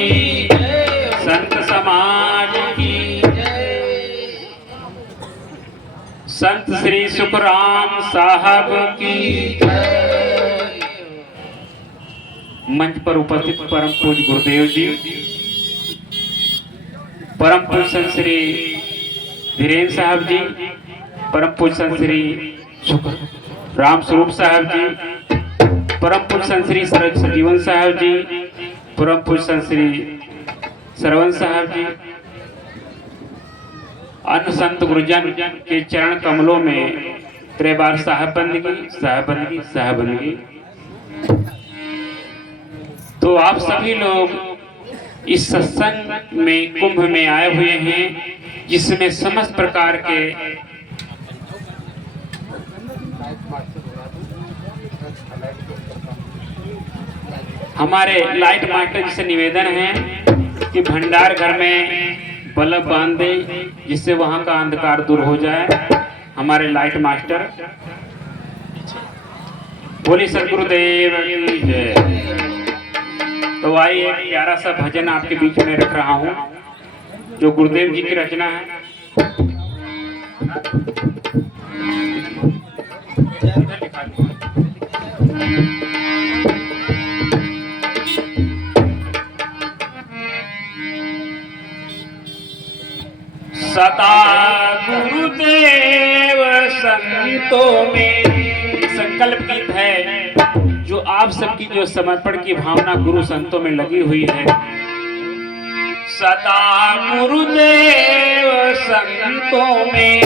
संत समाज की संत श्री सुखराम साहब की मंच पर उपस्थित परम पूज्य गुरुदेव जी, परम पूज्य संत श्री धीरेन्द्र साहब जी, परम पूज्य संत श्री राम स्वरूप साहब जी, परम पूज्य संत श्री सजीवन साहब जी, परम पूज्य संत श्री श्रवण साहब जी, अन्य संत गुरुजन के चरण कमलों में त्रिबार साहबंदगी। तो आप सभी लोग इस सत्संग में कुंभ में आए हुए हैं, जिसमें समस्त प्रकार के हमारे लाइट मास्टर जी से निवेदन है कि भंडार घर में बल्ब बांध दे, जिससे वहां का अंधकार दूर हो जाए। हमारे लाइट मास्टर, बोली सदगुरुदेव की जय। तो आइए एक प्यारा सा भजन आपके बीच में रख रहा हूं, जो गुरुदेव जी की रचना है। सदा गुरुदेव संतों में, संकल्प गीत है जो आप सबकी जो समर्पण की भावना गुरु संतों में लगी हुई है। सदा गुरुदेव संतों में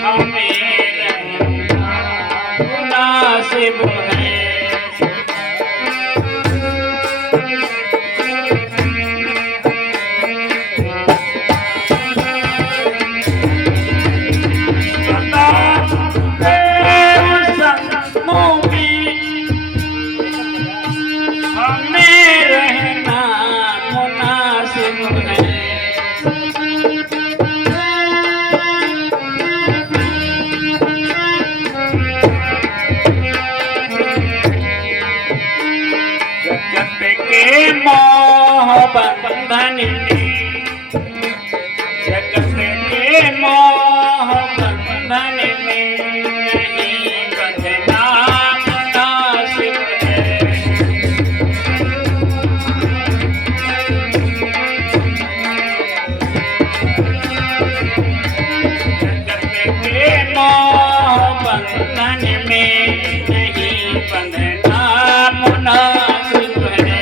हमें मुनासिब है। बंधन जगत के मोह बंधन में नहीं बंधना मुनासिब है। जगत के मोह बंधन में नहीं बंधना मुनासिब है।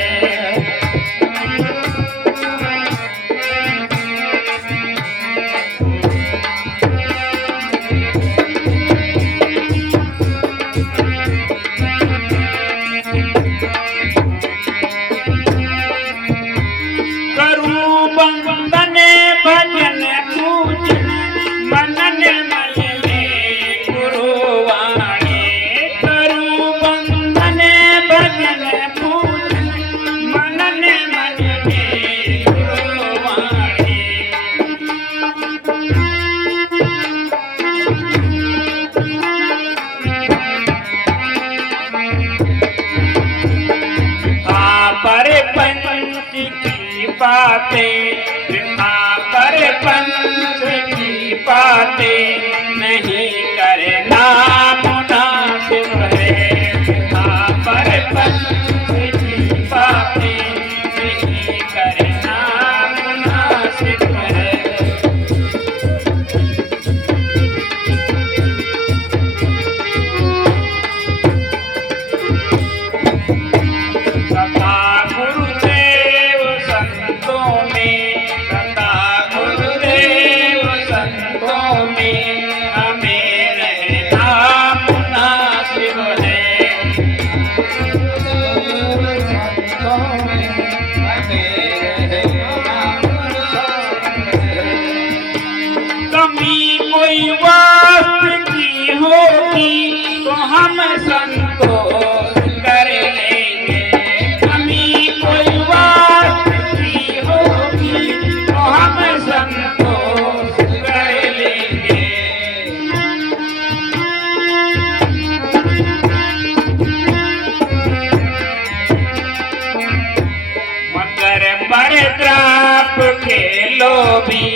पर पंच की बातें नहीं करना मुनासिब है। पर पंच की बातें नहीं करना मुनासिब है। सदा गुरुदेव संतों में, सदा गुरुदेव संतों में हमें रहना पर द्राप के लोभी,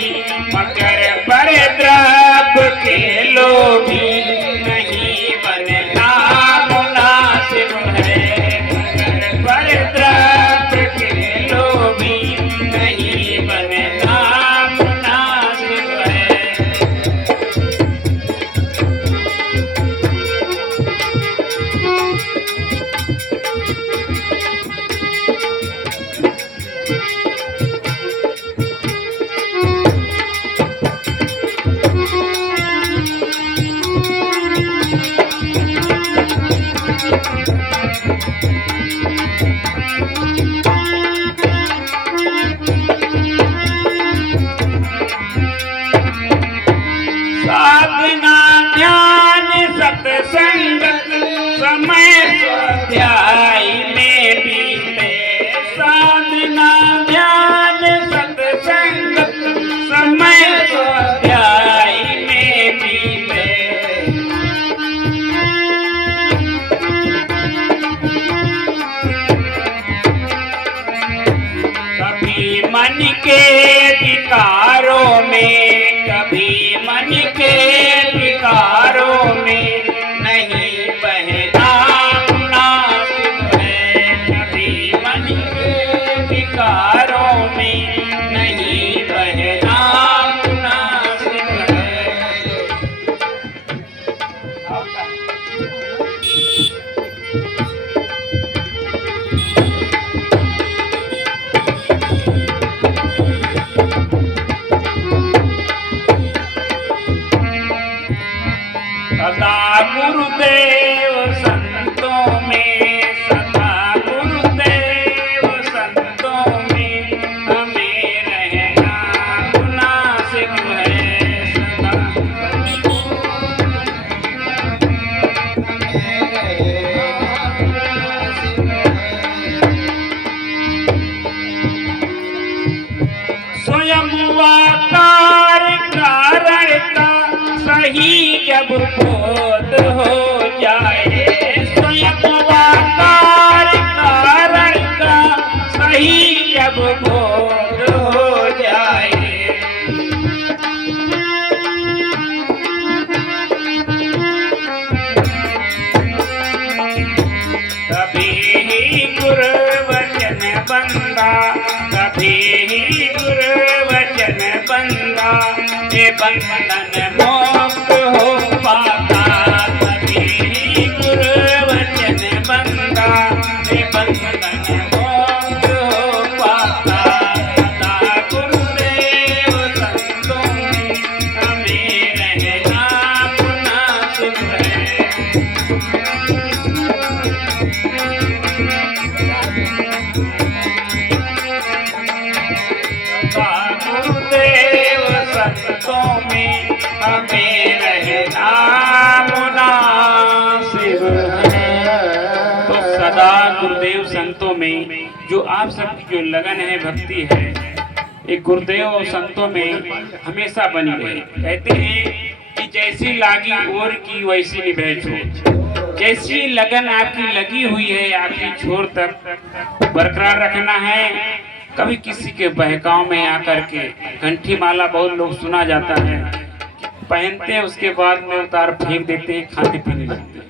मगर पर द्राप के लोभी, नहीं बनना मुनासिब है। मगर पर द्राप के लोभी, नहीं बनना मुनासिब है। साधना ध्यान सत्संगत समय स्वाध्याय में बीते। साधना ध्यान सत्संगत समय स्वाध्याय में बीते। कभी मन के विकारों में, कभी मन के विकारों में, नहीं बहना मुनासिब है। कभी मन के विकारों में, नहीं बहना मुनासिब है। सदा गुरुदेव संतों में, सदा गुरुदेव संतों में, हमें रहना मुनासिब है। स्वयं आकार कारण का सही जब बोध हो जाए, स्वयं आकार कारण का सही जब बोध हो जाए। कभी ही गुरु वचन बंदा, कभी ही गुरु वचन बंदा, ये बंधन मोक्त हो पाता। कभी ही गुरु वचन बंदा, ये बंधन मोक्त हो पाता। सदा गुरुदेव संतों में, हमें रहना मुनासिब है। गुरुदेव संतों में, हमें रहना मुनासिब है। तो सदा गुरुदेव संतों में जो आप सबकी जो लगन है, भक्ति है, एक गुरुदेव और संतों में हमेशा बनी रहे। कहते हैं कि जैसी लागी ओर की वैसी निभे छोर। जैसी लगन आपकी लगी हुई है, आपकी छोर तक बरकरार रखना है। कभी किसी के बहकाव में आकर के घंटी माला बहुत लोग सुना जाता है, पहनते हैं उसके बाद में उतार फेंक देते हैं, खाने पीने लगते हैं।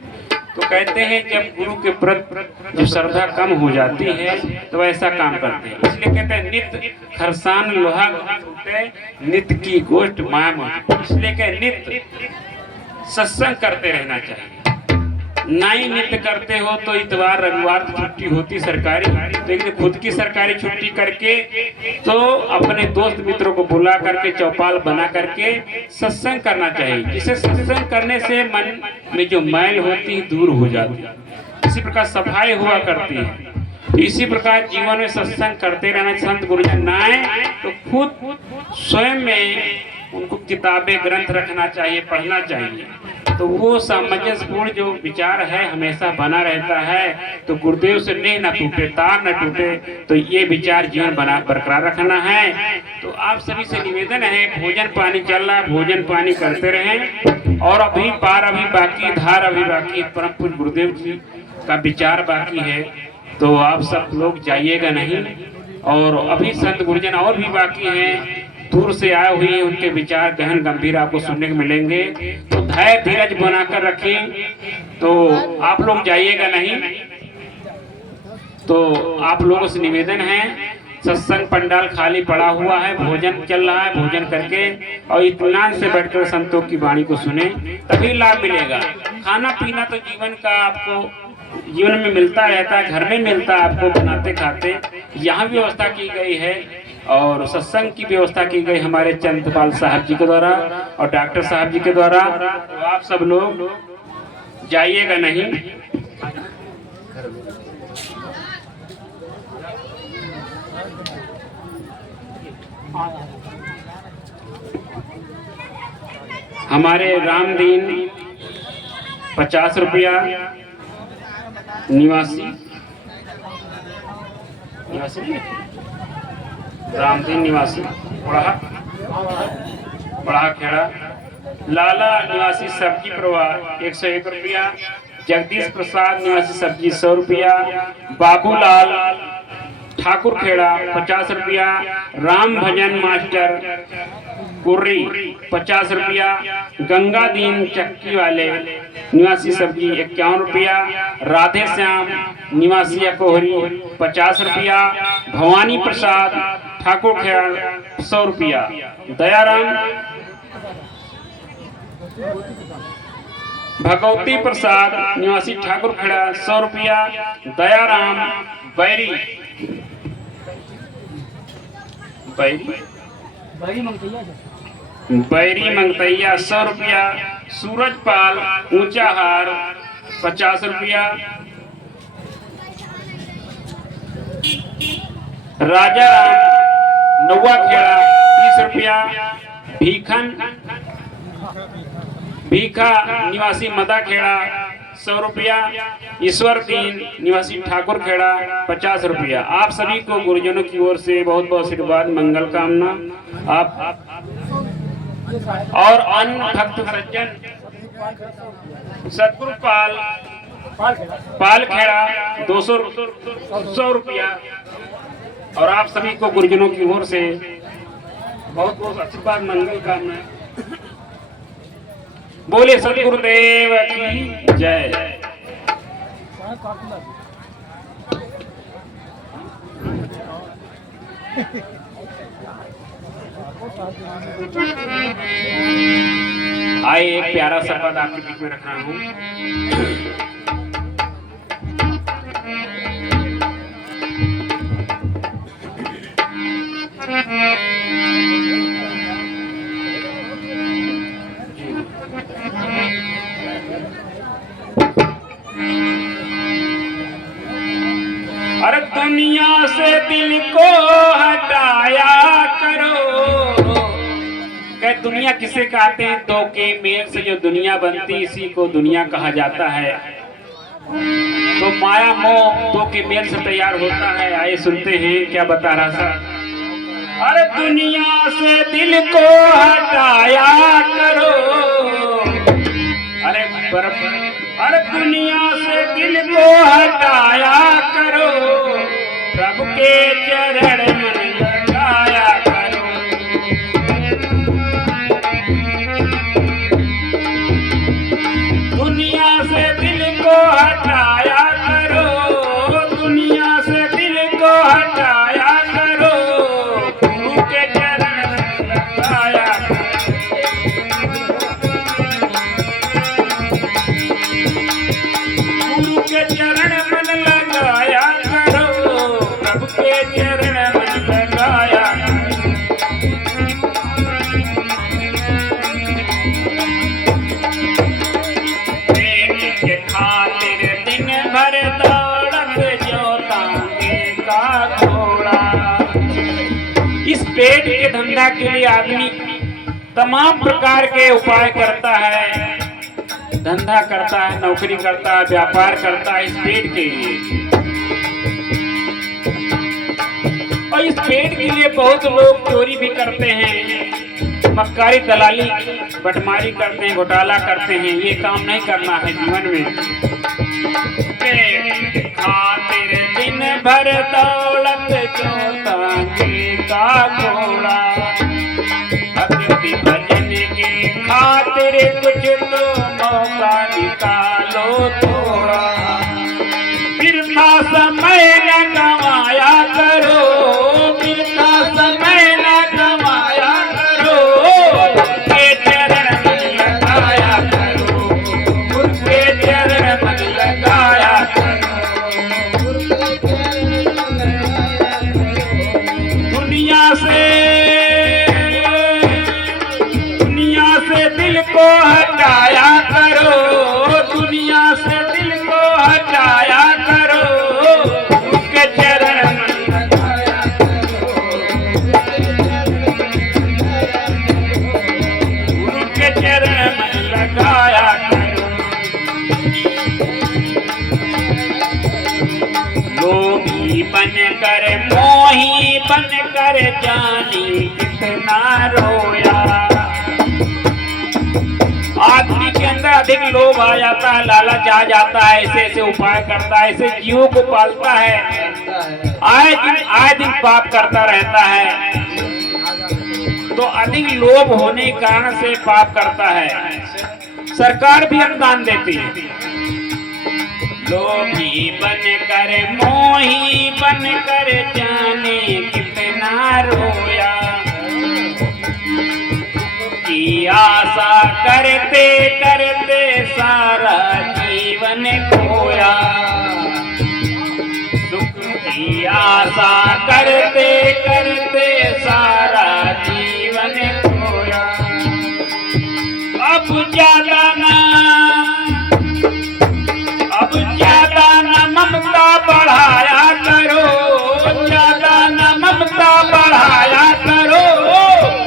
तो कहते हैं जब गुरु के प्रति जो श्रद्धा कम हो जाती है तो ऐसा काम करते हैं। इसलिए कहते हैं नित्य खरसान लोहा छूटे, नित्य की गोष्ठ माया। इसलिए कह नित्य सत्संग करते रहना चाहिए। ना ही नित्य करते हो तो इतवार रविवार तो छुट्टी होती सरकारी, तो एक दिन खुद की सरकारी छुट्टी करके तो अपने दोस्त मित्रों को बुला करके चौपाल बना करके सत्संग करना चाहिए। जिसे सत्संग करने से मन में जो मैल होती है दूर हो जाती है, इसी प्रकार सफाई हुआ करती है। तो इसी प्रकार जीवन में सत्संग करते रहना। संत गुरुजन ना आए तो खुद स्वयं में उनको किताबें ग्रंथ रखना चाहिए, पढ़ना चाहिए। तो वो सामंजस्यपूर्ण जो विचार है हमेशा बना रहता है। तो गुरुदेव से नेह न टूटे, तार न टूटे, तो ये विचार जीवन बना बरकरार रखना है। तो आप सभी से निवेदन है, भोजन पानी चल रहा है, भोजन पानी करते रहें। और अभी पार अभी बाकी, धार अभी बाकी, परम पूज्य गुरुदेव जी का विचार बाकी है। तो आप सब लोग जाइएगा नहीं, और अभी संत गुरुजन और भी बाकी हैं, दूर से आए हुए हैं, उनके विचार गहन गंभीर आपको सुनने को मिलेंगे। तो धैर्य धीरज बनाकर रखें। तो आप लोग जाइएगा नहीं, तो आप लोगों से निवेदन है, सत्संग पंडाल खाली पड़ा हुआ है, भोजन चल रहा है, भोजन करके और इत्मीनान से बैठकर संतों की वाणी को सुने, तभी लाभ मिलेगा। खाना पीना तो जीवन का आपको जीवन में मिलता रहता है, घर में मिलता है आपको बनाते खाते। यहाँ व्यवस्था की गई है और सत्संग की व्यवस्था की गई हमारे चंद्रपाल साहब जी के द्वारा और डॉक्टर साहब जी के द्वारा। तो आप सब लोग जाइएगा नहीं। हमारे रामदीन 50 रुपया निवासी रामदीन निवासी बड़ा खेड़ा, लाला निवासी सब्जी प्रवाह 101 रुपया, जगदीश प्रसाद निवासी सब्जी 100 रुपया, बाबूलाल ठाकुर खेड़ा 50 रुपया, राम भजन मास्टर कुर्री 50 रुपया, गंगा दीन चक्की वाले निवासी सब्जी 51 रुपया, राधे श्याम निवासी अकोहरी 50 रुपया, भवानी प्रसाद ठाकुर खेड़ा 100 रुपया, दयाराम भगवती प्रसाद निवासी ठाकुर खेड़ा 100 रुपया, दयाराम बैरी मंगतैया 100 रुपया, सूरजपाल ऊंचाहार 50 रुपया, राजा नौवा खेड़ा 30 रुपया, भीखा निवासी मदा खेड़ा 100 रुपया, ईश्वर दीन निवासी ठाकुर खेड़ा 50 रुपया। आप सभी को गुरुजनों की ओर से बहुत बहुत आशीर्वाद मंगल कामना। आप और अन्य भक्त सज्जन सतगुरु पाल खेड़ा 200 रुपया। और आप सभी को गुरुजनों की ओर से बहुत बहुत आशीर्वाद मंगल कामना। बोले सतगुरुदेव की जय। आइए एक प्यारा सा पद आपके बीच में रख रहा हूँ। अरे दुनिया से दिल को हटाया करो। कह दुनिया किसे कहते हैं? दो के मेल से जो दुनिया बनती इसी को दुनिया कहा जाता है। तो माया मोह दो के मेल से तैयार होता है। आइए सुनते हैं क्या बता रहा था। अरे दुनिया से दिल को हटाया करो। अरे दुनिया से दिल को हटाया करो, प्रभु के चरण मन लगाया करो। दुनिया से दिल को हटाया करो, दुनिया से दिल को हटाया करो, प्रभु के चरण मन लगाया करो। चरण मन लगाया करो, प्रभु के चरण मन लगाया पेट के खातिर दिन भर दौड़त जो तांगे का घोड़ा। इस पेट के धंधा के लिए आदमी तमाम प्रकार के उपाय करता है, धंधा करता है, नौकरी करता है, व्यापार करता है इस पेट के लिए। और इस पेट के लिए बहुत लोग चोरी भी करते हैं, मक्कारी दलाली बटमारी करते हैं, घोटाला करते हैं। ये काम नहीं करना है जीवन में। खातिर दिन भर दौलत चौतांगे का घोड़ा। भक्ति भजन के खातिर कुछ तो मौका निकालो थोड़ा। बिरथा समय न गवाया करो, बिरथा समय न गवाया करो। उनके चरण में लगाया करो, उनके चरण में लगाया करो। दुनिया से दिल को हटाया करो, दुनिया से दिल को हटाया करो। उनके चरण में लगाया करो, उनके चरण में लगाया करो। लोभी बनकर मोही बनकर जानी कितना रोया। आदमी के अंदर अधिक लोभ आ जाता है, लालच आ जाता है, ऐसे ऐसे उपाय करता है, ऐसे जीवों को पालता है, आए दिन पाप करता रहता है। तो अधिक लोभ होने के कारण से पाप करता है। सरकार भी अनुदान देती है। लोभी बनकर मोही बनकर जाने कितना रोया। की आशा करते करते सारा जीवन खोया। सुख की आशा करते करते सारा जीवन खोया। अब ज्यादा न ममता बढ़ाया करो, ज्यादा न ममता बढ़ाया करो।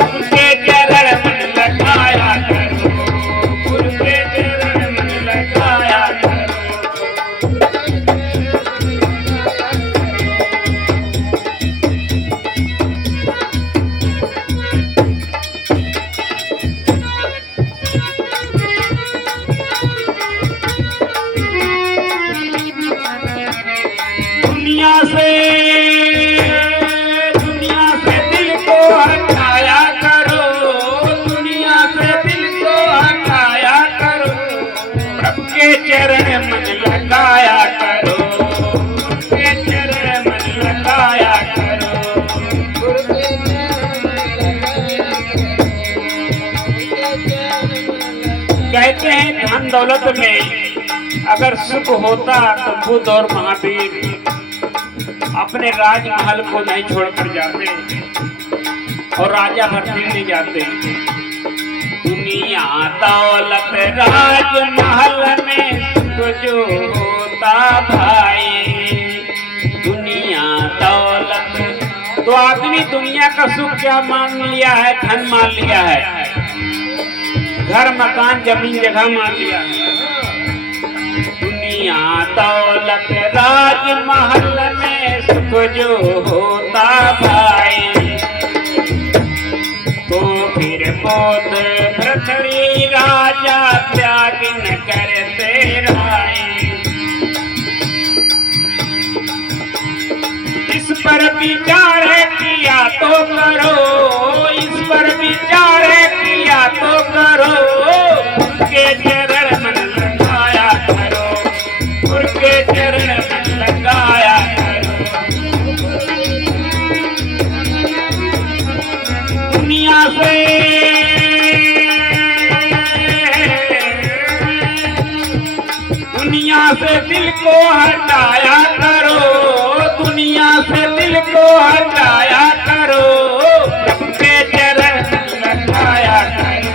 उनके चरण में लगाया करो, उनके चरण में लगाया करो। दुनिया से दिल को हटाया करो, दुनिया से दिल को हटाया करो। प्रभु के चरण में लगाया करो, के चरण में लगाया करो। कहते हैं धन दौलत में अगर सुख होता तो बुद्ध और महावीर अपने राजमहल को नहीं छोड़कर जाते और राजा भर नहीं जाते। दुनिया दौलत राजमहल में सुख जो होता भाई, दुनिया दौलत। तो आदमी दुनिया का सुख क्या मान लिया है? धन मान लिया है, घर मकान जमीन जगह मान लिया है। दुनिया दौलत राजमहल में सुख जो होता भाई, तो फिर बोध पृथ्वी राजा त्याग न करते राय। इस पर विचार किया तो करो, इस पर विचार किया तो करो। उनके चरण में लगाया करो, उनके चरण में लगाया करो। दुनिया से दिल को हटाया करो, दुनिया से दिल को हटाया करो। प्रभु के चरण में लगाया करो।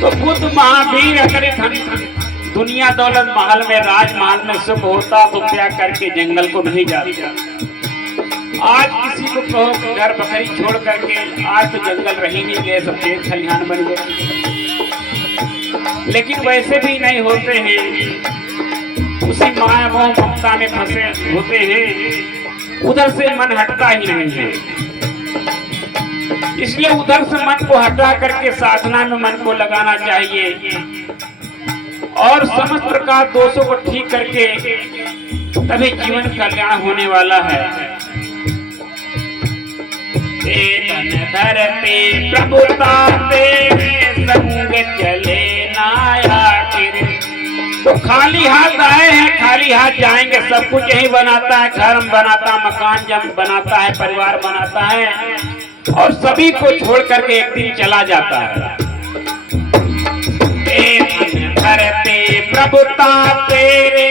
तो बुद्ध महावीर अगर दुनिया दौलत महल में राजमहल में सुख होता तो त्याग करके जंगल को नहीं जाता। आज किसी को कहो कि घर बकरी छोड़ करके आज तो जंगल रह ही नहीं गए, सब खेत खलिहान बन गए। लेकिन वैसे भी नहीं होते हैं, उसी माया मोह ममता में फंसे होते हैं, उधर से मन हटता ही नहीं है। इसलिए उधर से मन को हटा करके साधना में मन को लगाना चाहिए और समस्त प्रकार दोषों को ठीक करके तभी जीवन कल्याण होने वाला है। धन धरती प्रभुता तेरे संग चले ना आखिर। तो खाली हाथ आए हैं, खाली हाथ जाएंगे। सब कुछ यही बनाता है, घर बनाता, मकान जब बनाता है, परिवार बनाता है और सभी को छोड़ करके एक दिन चला जाता है। धरती प्रभुता तेरे